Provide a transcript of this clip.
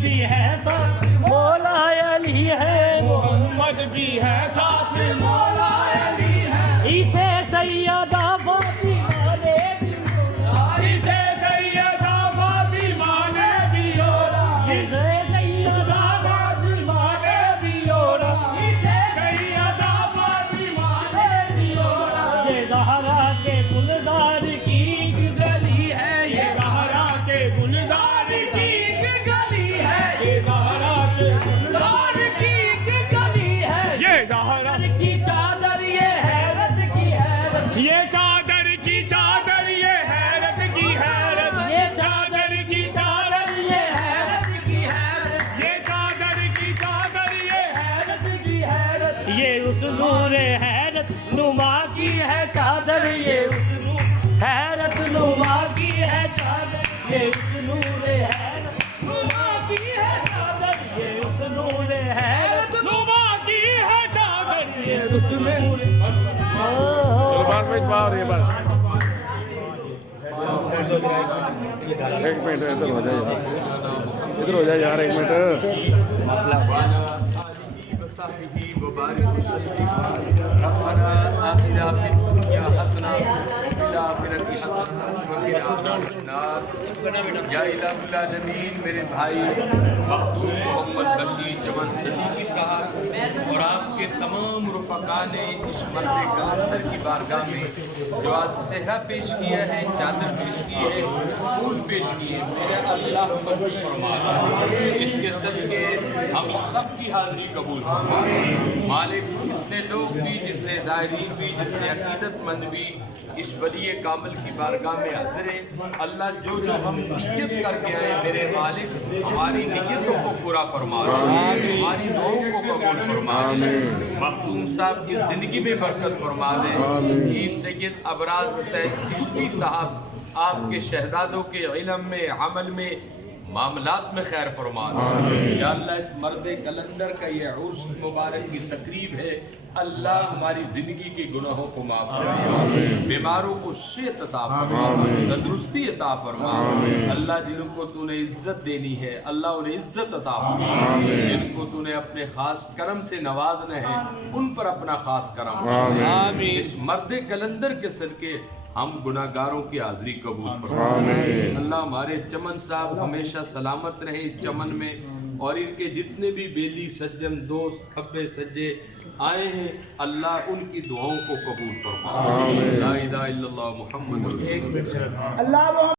بھی ہے ساتھ مولا علی ہے، محمد بھی ہے ساتھ مولا علی ہے، اسے سیدہ فاطمہ نے بھی مولا، اسے سیدہ فاطمہ نے بھی اوڑا، اسے سیدہ فاطمہ نے بھی اوڑا، اسے سیدہ فاطمہ نے بھی اوڑا، یہ زہرا کے گلزار کی گلی ہے یہ زہرا کے گلزار کی ایک گلی ہے، یہ زہرا کے گلزار کی ایک گلی ہے، یہ زہرا کی چادر یہ حیرت کی حیرت، یہ چادر کی چادر یہ حیرت کی حیرت، یہ چادر کی چادر یہ حیرت کی حیرت، یہ چادر کی چادر یہ حیرت کی حیرت، یہ اس نور حیرت نما کی ہے چادر، یہ اس نور حیرت نما کی ہے چادر، یہ اس نور حیرت نما کی ہے چادر، یہ اس نور حیرت نما کی ہے چادر یہ اس نور چلو بس بھائی دعا ہو رہی ہے بس ایک منٹ ادھر ہو جائے یار، ادھر ہو جائے یار ایک منٹ. وصحبه وبارك وسلم. ربنا آتنا في الدنيا حسنة وفي الآخرة حسنة وقنا عذاب النار. یا الہ العالمین میرے بھائی مخدوم محمد بشیر چمن صدیقی صاحب اور آپ کے تمام رفقا نے اس مرد کلندر کی بارگاہ میں جو آج صحرا پیش کیا ہے، چادر پیش کی ہے، پھول پیش کیے، میرے اللہ قبول فرما، اس کے صدقے ہم سب کی حاضری قبول فرما. مالک جتنے لوگ بھی، جتنے زائرین بھی، جتنے عقیدت مند بھی اس ولی کامل کی بارگاہ میں حاضر ہیں، اللہ جو ہم نیت کر کے آئے میرے مالک ہماری نیتوں کو پورا فرما دے، ہماری دعاؤں کو قبول فرما دے، مخدوم صاحب کی زندگی میں برکت فرما دے. سید ابرار حسین چشتی صاحب آپ کے شہزادوں کے علم میں، عمل میں، معاملات میں خیر فرما دے. یا اللہ اس مرد کلندر کا یہ عرس مبارک کی تقریب ہے، اللہ ہماری زندگی کے گناہوں کو معاف فرما، بیماروں کو صحت عطا فرما، تندرستی عطا فرما. اللہ جن کو تو نے عزت دینی ہے اللہ انہیں عزت عطا فرما، جن کو تو نے اپنے خاص کرم سے نوازنا ہے ان پر اپنا خاص کرم فرما. اس مرد کلندر کے صدقے ہم گناہگاروں کی حاضری قبول فرما. اللہ ہمارے چمن صاحب ہمیشہ سلامت رہے اس چمن میں، اور ان کے جتنے بھی بیلی سجن دوست کھبے سجے آئے ہیں اللہ ان کی دعاؤں کو قبول فرما. لا الہ الا اللہ محمد رسول اللہ.